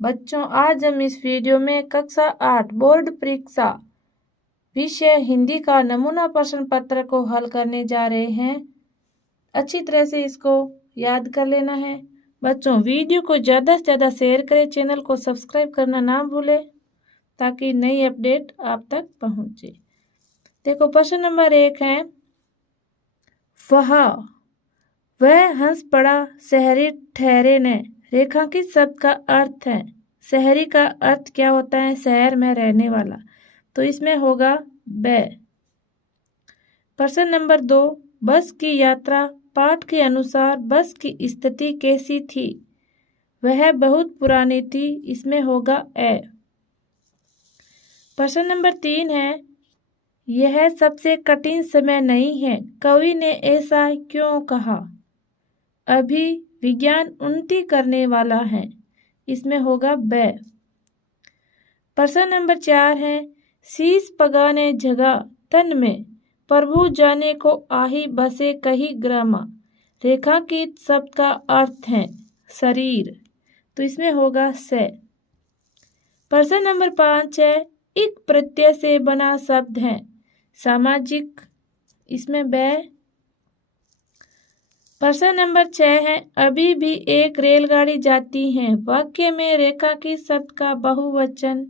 बच्चों, आज हम इस वीडियो में कक्षा 8 बोर्ड परीक्षा विषय हिंदी का नमूना प्रश्न पत्र को हल करने जा रहे हैं। अच्छी तरह से इसको याद कर लेना है। बच्चों, वीडियो को ज़्यादा से ज़्यादा शेयर करें, चैनल को सब्सक्राइब करना ना भूलें ताकि नई अपडेट आप तक पहुँचे। देखो, प्रश्न नंबर 1 है, वह हंस पड़ा शहरी ठहरे ने। रेखांकित शब्द का अर्थ है, शहरी का अर्थ क्या होता है? शहर में रहने वाला, तो इसमें होगा ब। प्रश्न नंबर 2, बस की यात्रा पाठ के अनुसार बस की स्थिति कैसी थी? वह बहुत पुरानी थी, इसमें होगा ए। प्रश्न नंबर 3 है, यह सबसे कठिन समय नहीं है, कवि ने ऐसा क्यों कहा? अभी विज्ञान उन्नति करने वाला है, इसमें होगा ब। प्रश्न नंबर 4 है, शीश पगाने जगह तन में प्रभु जाने को आही बसे कही ग्रामा। रेखांकित शब्द का अर्थ है शरीर, तो इसमें होगा से। प्रश्न नंबर 5 है, इक प्रत्यय से बना शब्द है सामाजिक, इसमें ब। प्रश्न नंबर 6 है, अभी भी एक रेलगाड़ी जाती है। वाक्य में रेखांकित शब्द का बहुवचन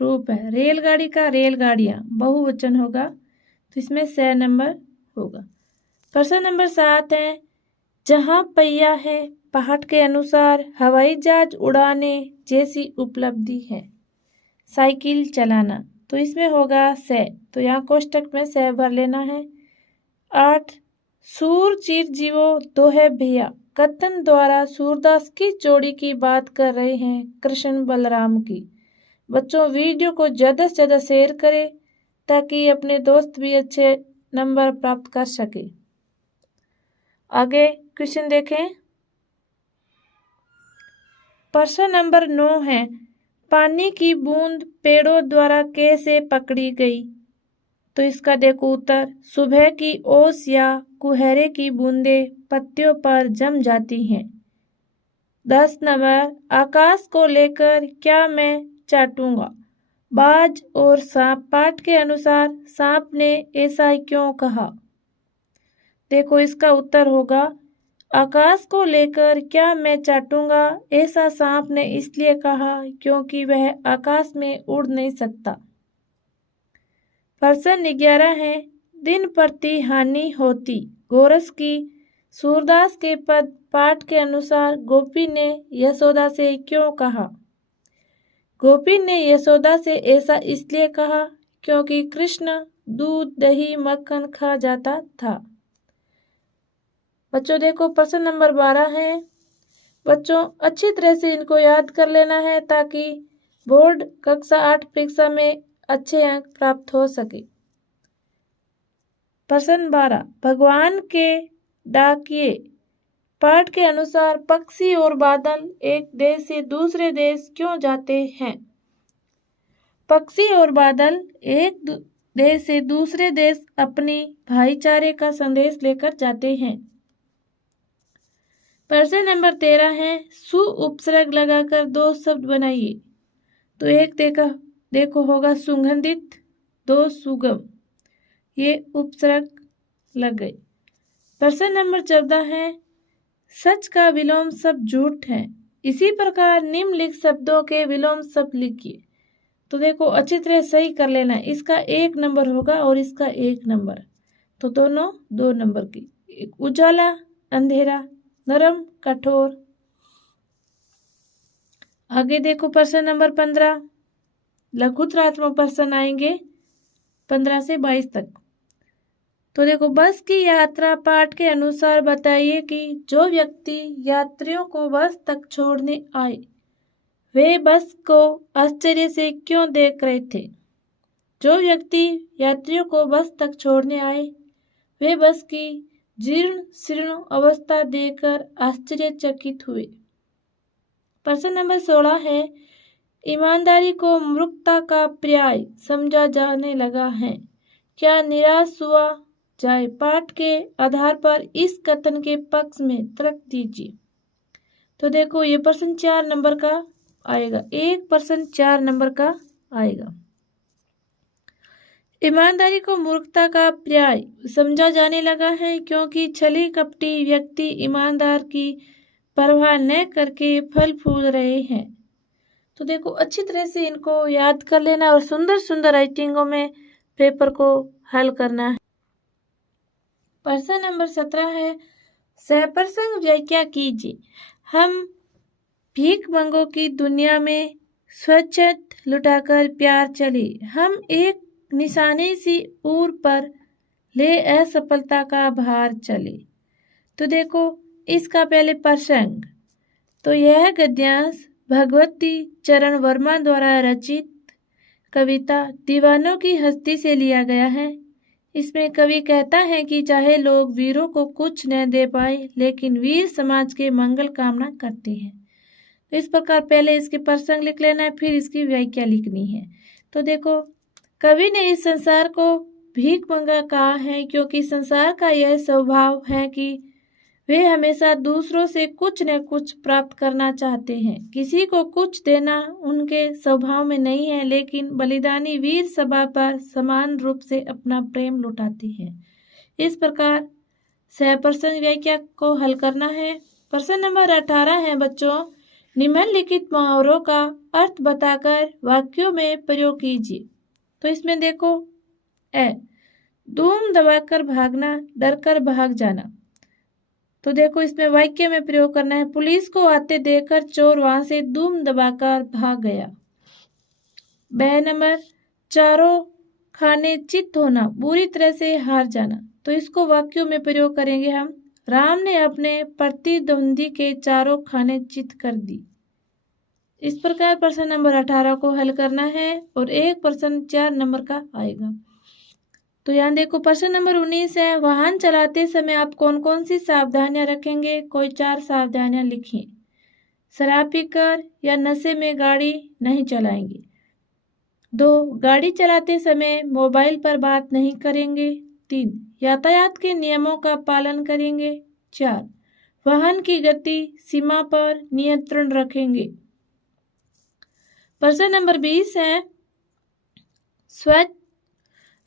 रूप है। रेलगाड़ी का रेलगाड़ियाँ बहुवचन होगा, तो इसमें 6 नंबर होगा। प्रश्न नंबर 7 है, जहाँ पहिया है पाठ के अनुसार हवाई जहाज उड़ाने जैसी उपलब्धि है। साइकिल चलाना, तो इसमें होगा से, तो यहाँ कोष्टक में से भर लेना है। 8, सूर चीर जीवो दोहे भैया कथन द्वारा सूरदास की जोड़ी की बात कर रहे हैं कृष्ण बलराम की। बच्चों, वीडियो को ज़्यादा से ज़्यादा शेयर करें ताकि अपने दोस्त भी अच्छे नंबर प्राप्त कर सके। आगे क्वेश्चन देखें। प्रश्न नंबर 9 है, पानी की बूंद पेड़ों द्वारा कैसे पकड़ी गई? तो इसका देखो उत्तर, सुबह की ओस या कुहरे की बूंदें पत्तियों पर जम जाती हैं। 10 नंबर, आकाश को लेकर क्या मैं चाटूंगा? बाज और सांप। पाठ के अनुसार सांप ने ऐसा क्यों कहा? देखो, इसका उत्तर होगा, आकाश को लेकर क्या मैं चाटूंगा, ऐसा सांप ने इसलिए कहा क्योंकि वह आकाश में उड़ नहीं सकता। प्रश्न 11 है, दिन प्रति हानि होती गोरस की सूरदास के पद पाठ के अनुसार गोपी ने यशोदा से क्यों कहा? गोपी ने यशोदा से ऐसा इसलिए कहा क्योंकि कृष्ण दूध दही मक्खन खा जाता था। बच्चों देखो, प्रश्न नंबर 12 है। बच्चों, अच्छी तरह से इनको याद कर लेना है ताकि बोर्ड कक्षा 8 परीक्षा में अच्छे अंक प्राप्त हो सके। प्रश्न 12, भगवान के डाकिए पाठ के अनुसार पक्षी और बादल एक देश से दूसरे देश क्यों जाते हैं? पक्षी और बादल एक देश से दूसरे देश अपनी भाईचारे का संदेश लेकर जाते हैं। प्रश्न नंबर 13 है, सु उपसर्ग लगाकर 2 शब्द बनाइए। तो एक देखो होगा सुगंधित, 2 सुगम, ये उपसर्ग लग गए। प्रश्न नंबर 14 है, सच का विलोम शब्द झूठ है। इसी प्रकार निम्नलिखित शब्दों के विलोम शब्द लिखिए। तो देखो, अच्छी तरह सही कर लेना, इसका 1 नंबर होगा और इसका 1 नंबर, तो दोनों 2 नंबर की। उजाला अंधेरा, नरम कठोर। आगे देखो, प्रश्न नंबर 15, लघुत्रात्मक प्रश्न आएंगे 15 से 22 तक। तो देखो, बस की यात्रा पाठ के अनुसार बताइए कि जो व्यक्ति यात्रियों को बस तक छोड़ने आए वे बस को आश्चर्य से क्यों देख रहे थे? जो व्यक्ति यात्रियों को बस तक छोड़ने आए वे बस की जीर्ण शीर्ण अवस्था देखकर आश्चर्यचकित हुए। प्रश्न नंबर 16 है, ईमानदारी को मूर्खता का पर्याय समझा जाने लगा है, क्या निराश हुआ जाए? पाठ के आधार पर इस कथन के पक्ष में तर्क दीजिए। तो देखो, ये प्रश्न 4 नंबर का आएगा, 1% 4 नंबर का आएगा। ईमानदारी को मूर्खता का पर्याय समझा जाने लगा है, क्योंकि छली कपटी व्यक्ति ईमानदार की परवाह न करके फल फूल रहे हैं। तो देखो अच्छी तरह से इनको याद कर लेना और सुंदर सुंदर राइटिंगों में पेपर को हल करना है। प्रश्न नंबर 17 है, सहप्रसंग व्याख्या कीजिए। हम भीख मंगों की दुनिया में स्वच्छत लुटाकर प्यार चले, हम एक निशाने सी ऊर पर ले असफलता का भार चले। तो देखो इसका पहले प्रसंग, तो यह गद्यांश भगवती चरण वर्मा द्वारा रचित कविता दीवानों की हस्ती से लिया गया है। इसमें कवि कहता है कि चाहे लोग वीरों को कुछ न दे पाए, लेकिन वीर समाज के मंगल कामना करते हैं। तो इस प्रकार पहले इसके प्रसंग लिख लेना है, फिर इसकी व्याख्या लिखनी है। तो देखो कवि ने इस संसार को भीख मंगा कहा है, क्योंकि संसार का यह स्वभाव है कि वे हमेशा दूसरों से कुछ न कुछ प्राप्त करना चाहते हैं। किसी को कुछ देना उनके स्वभाव में नहीं है, लेकिन बलिदानी वीर सभा पर समान रूप से अपना प्रेम लुटाते हैं। इस प्रकार सहप्रसंग व्याख्या को हल करना है। प्रश्न नंबर 18 है बच्चों, निम्नलिखित मुहावरों का अर्थ बताकर वाक्यों में प्रयोग कीजिए। तो इसमें देखो धूम दबाकर भागना, डरकर भाग जाना। तो देखो इसमें वाक्य में प्रयोग करना है, पुलिस को आते देखकर चोर वहां से धूम दबाकर भाग गया। ब नंबर, चारों खाने चित होना, बुरी तरह से हार जाना। तो इसको वाक्यों में प्रयोग करेंगे हम, राम ने अपने प्रतिद्वंदी के चारों खाने चित कर दी। इस प्रकार प्रश्न नंबर 18 को हल करना है और 1% 4 नंबर का आएगा। तो यहाँ देखो प्रश्न नंबर 19 है, वाहन चलाते समय आप कौन कौन सी सावधानियां रखेंगे? कोई 4 सावधानियां लिखिए। शराब पीकर या नशे में गाड़ी नहीं चलाएंगे। 2, गाड़ी चलाते समय मोबाइल पर बात नहीं करेंगे। 3, यातायात के नियमों का पालन करेंगे। 4, वाहन की गति सीमा पर नियंत्रण रखेंगे। प्रश्न नंबर 20 है,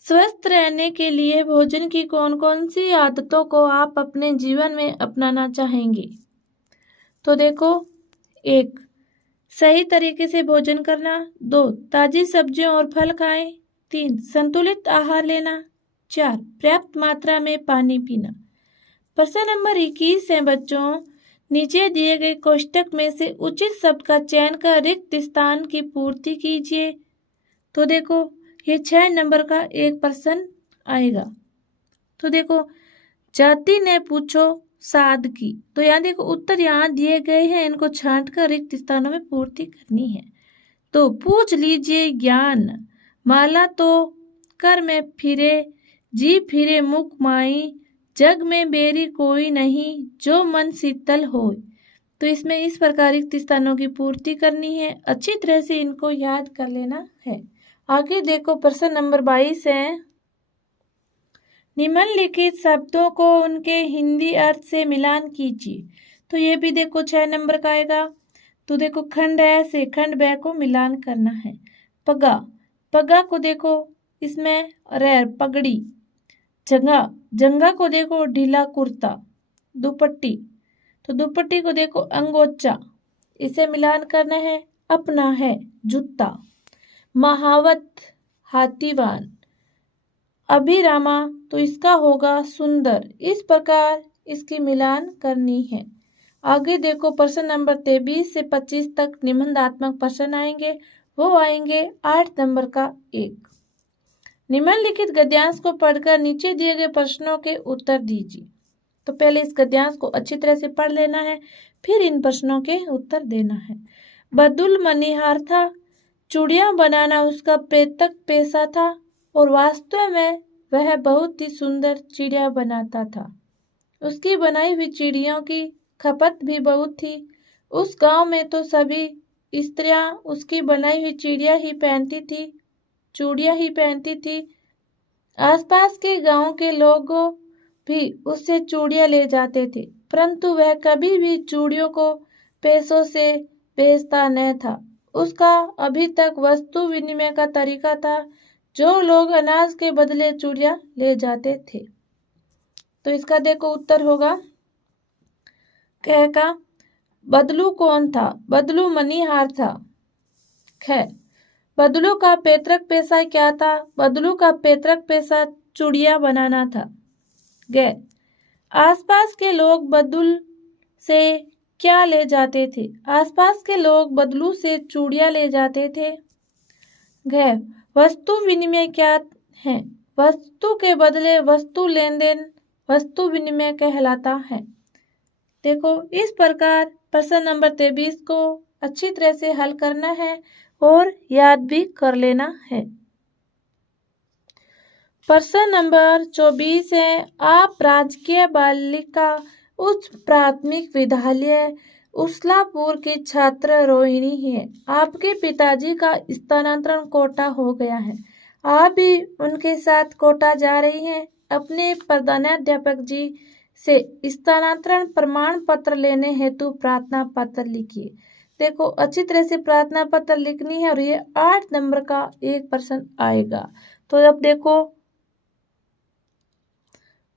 स्वस्थ रहने के लिए भोजन की कौन कौन सी आदतों को आप अपने जीवन में अपनाना चाहेंगे? तो देखो 1, सही तरीके से भोजन करना। 2, ताजी सब्जियां और फल खाएं। 3, संतुलित आहार लेना। 4, पर्याप्त मात्रा में पानी पीना। प्रश्न नंबर 21 है बच्चों, नीचे दिए गए कोष्टक में से उचित शब्द का चयन कर रिक्त स्थान की पूर्ति कीजिए। तो देखो ये 6 नंबर का एक प्रश्न आएगा। तो देखो जाति ने पूछो साध की, तो यहाँ देखो उत्तर यहाँ दिए गए हैं, इनको छांट कर रिक्त स्थानों में पूर्ति करनी है। तो पूछ लीजिए ज्ञान, माला तो कर में फिरे, जी फिरे मुख माई, जग में बेरी कोई नहीं, जो मन शीतल हो। तो इसमें इस प्रकार रिक्त स्थानों की पूर्ति करनी है, अच्छी तरह से इनको याद कर लेना है। आगे देखो प्रश्न नंबर 22 है, निम्नलिखित शब्दों को उनके हिंदी अर्थ से मिलान कीजिए। तो ये भी देखो 6 नंबर का आएगा। तो देखो खंड है से खंड ब को मिलान करना है। पगा, पगा को देखो इसमें रैर पगड़ी। जंगा, जंगा को देखो ढीला कुर्ता। दुपट्टी, तो दुपट्टी को देखो अंगोचा, इसे मिलान करना है, अपना है जूता। महावत, हाथीवान। अभिरामा, तो इसका होगा सुंदर। इस प्रकार इसकी मिलान करनी है। आगे देखो प्रश्न नंबर 23 से 25 तक निबंधात्मक प्रश्न आएंगे, वो आएंगे 8 नंबर का 1। निम्नलिखित गद्यांश को पढ़कर नीचे दिए गए प्रश्नों के उत्तर दीजिए। तो पहले इस गद्यांश को अच्छी तरह से पढ़ लेना है, फिर इन प्रश्नों के उत्तर देना है। बदुल मनिहार था, चूड़ियां बनाना उसका प्रेतक पेशा था, और वास्तव में वह बहुत ही सुंदर चिड़िया बनाता था। उसकी बनाई हुई चिड़ियों की खपत भी बहुत थी। उस गांव में तो सभी स्त्रियां उसकी बनाई हुई चूड़ियां ही पहनती थी। आसपास के गांव के लोगों भी उससे चूड़ियां ले जाते थे, परंतु वह कभी भी चूड़ियों को पैसों से बेचता न था। उसका अभी तक वस्तु विनिमय का तरीका था, जो लोग अनाज के बदले चूड़ियाँ ले जाते थे। तो इसका देखो उत्तर होगा क का बदलू कौन था? बदलू मनीहार था। ख बदलू का पैतृक पेशा क्या था? बदलू का पैतृक पेशा चूड़ियाँ बनाना था। ग आसपास के लोग बदलू से क्या ले जाते थे? आसपास के लोग बदलू से चूड़ियाँ ले जाते थे। घ वस्तु विनिमय क्या है? वस्तु के बदले वस्तु लेन देन वस्तु विनिमय कहलाता है। देखो इस प्रकार प्रश्न नंबर 23 को अच्छी तरह से हल करना है और याद भी कर लेना है। प्रश्न नंबर 24 है, आप राजकीय बालिका उच्च प्राथमिक विद्यालय उसलापुर की छात्र रोहिणी है। आपके पिताजी का स्थानांतरण कोटा हो गया है। आप भी उनके साथ कोटा जा रही हैं। अपने प्रधानाध्यापक जी से स्थानांतरण प्रमाण पत्र लेने हेतु प्रार्थना पत्र लिखिए। देखो अच्छी तरह से प्रार्थना पत्र लिखनी है और ये 8 नंबर का एक प्रश्न आएगा। तो अब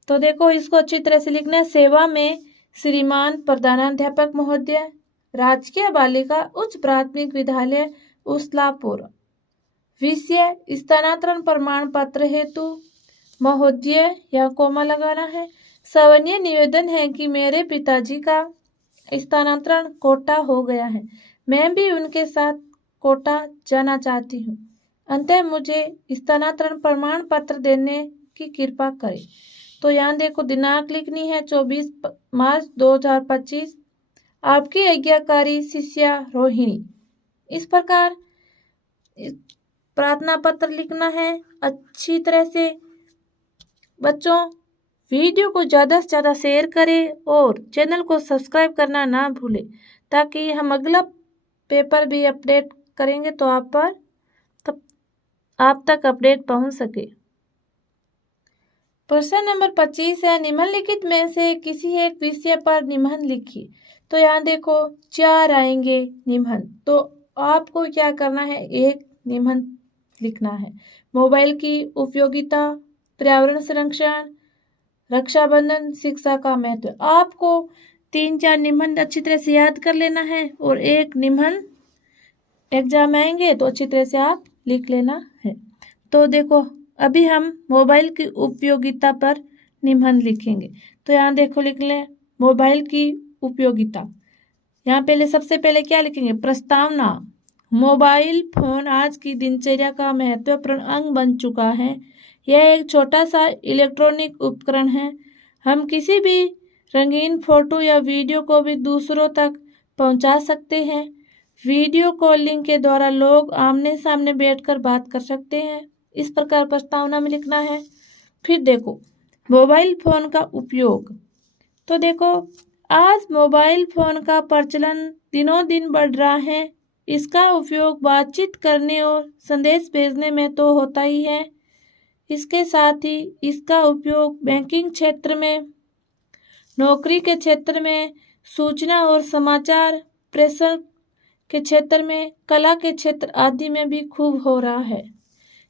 देखो इसको अच्छी तरह से लिखना है। सेवा में श्रीमान प्रधानाध्यापक महोदय, राजकीय बालिका उच्च प्राथमिक विद्यालय उसलापुर। विषय स्थानांतरण प्रमाण पत्र हेतु महोदय या कोमा लगाना है। सवनीय निवेदन है कि मेरे पिताजी का स्थानांतरण कोटा हो गया है। मैं भी उनके साथ कोटा जाना चाहती हूँ। अंततः मुझे स्थानांतरण प्रमाण पत्र देने की कृपा करें। तो यहाँ देखो दिनांक लिखनी है 24 मार्च 2025। आपकी आज्ञाकारी शिष्या रोहिणी। इस प्रकार प्रार्थना पत्र लिखना है अच्छी तरह से। बच्चों वीडियो को ज़्यादा से ज़्यादा शेयर करें और चैनल को सब्सक्राइब करना ना भूलें, ताकि हम अगला पेपर भी अपडेट करेंगे तो आप तक अपडेट पहुंच सके। प्रश्न नंबर 25 है, निम्नलिखित में से किसी एक विषय पर निबंध लिखिए। तो यहाँ देखो 4 आएंगे निबंध, तो आपको क्या करना है, एक निबंध लिखना है। मोबाइल की उपयोगिता, पर्यावरण संरक्षण, रक्षाबंधन, शिक्षा का महत्व। आपको 3-4 निबंध अच्छी तरह से याद कर लेना है और एक निबंध एग्जाम आएंगे तो अच्छी तरह से आप लिख लेना है। तो देखो अभी हम मोबाइल की उपयोगिता पर निबंध लिखेंगे। तो यहाँ देखो लिख लें मोबाइल की उपयोगिता। यहाँ सबसे पहले क्या लिखेंगे, प्रस्तावना। मोबाइल फोन आज की दिनचर्या का महत्वपूर्ण अंग बन चुका है। यह एक छोटा सा इलेक्ट्रॉनिक उपकरण है। हम किसी भी रंगीन फोटो या वीडियो को भी दूसरों तक पहुंचा सकते हैं। वीडियो कॉलिंग के द्वारा लोग आमने सामने बैठकर बात कर सकते हैं। इस प्रकार प्रस्तावना में लिखना है। फिर देखो मोबाइल फोन का उपयोग। तो देखो आज मोबाइल फोन का प्रचलन दिनों दिन बढ़ रहा है। इसका उपयोग बातचीत करने और संदेश भेजने में तो होता ही है, इसके साथ ही इसका उपयोग बैंकिंग क्षेत्र में, नौकरी के क्षेत्र में, सूचना और समाचार प्रेषण के क्षेत्र में, कला के क्षेत्र आदि में भी खूब हो रहा है।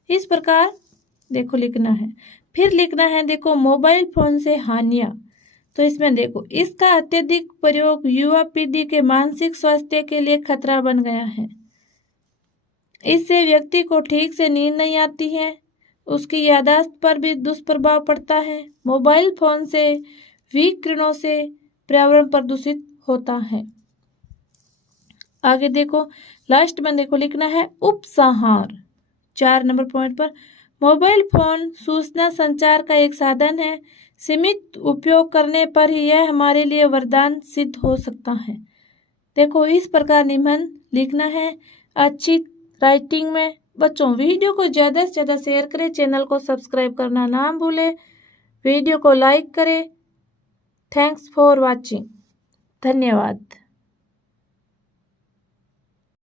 इस प्रकार देखो लिखना है। फिर लिखना है देखो मोबाइल फोन से हानियाँ। तो इसमें देखो इसका अत्यधिक प्रयोग युवा पीढ़ी के मानसिक स्वास्थ्य के लिए खतरा बन गया है। इससे व्यक्ति को ठीक से नींद नहीं आती है, उसकी याददाश्त पर भी दुष्प्रभाव पड़ता है। मोबाइल फोन से विकिरणों से पर्यावरण प्रदूषित होता है। आगे देखो लास्ट में देखो लिखना है उपसंहार। 4 नंबर पॉइंट पर मोबाइल फोन सूचना संचार का एक साधन है। सीमित उपयोग करने पर ही यह हमारे लिए वरदान सिद्ध हो सकता है। देखो इस प्रकार निबंध लिखना है अच्छी राइटिंग में। बच्चों वीडियो को ज़्यादा से ज़्यादा शेयर करें, चैनल को सब्सक्राइब करना ना भूलें, वीडियो को लाइक करें। Thanks for watching. धन्यवाद।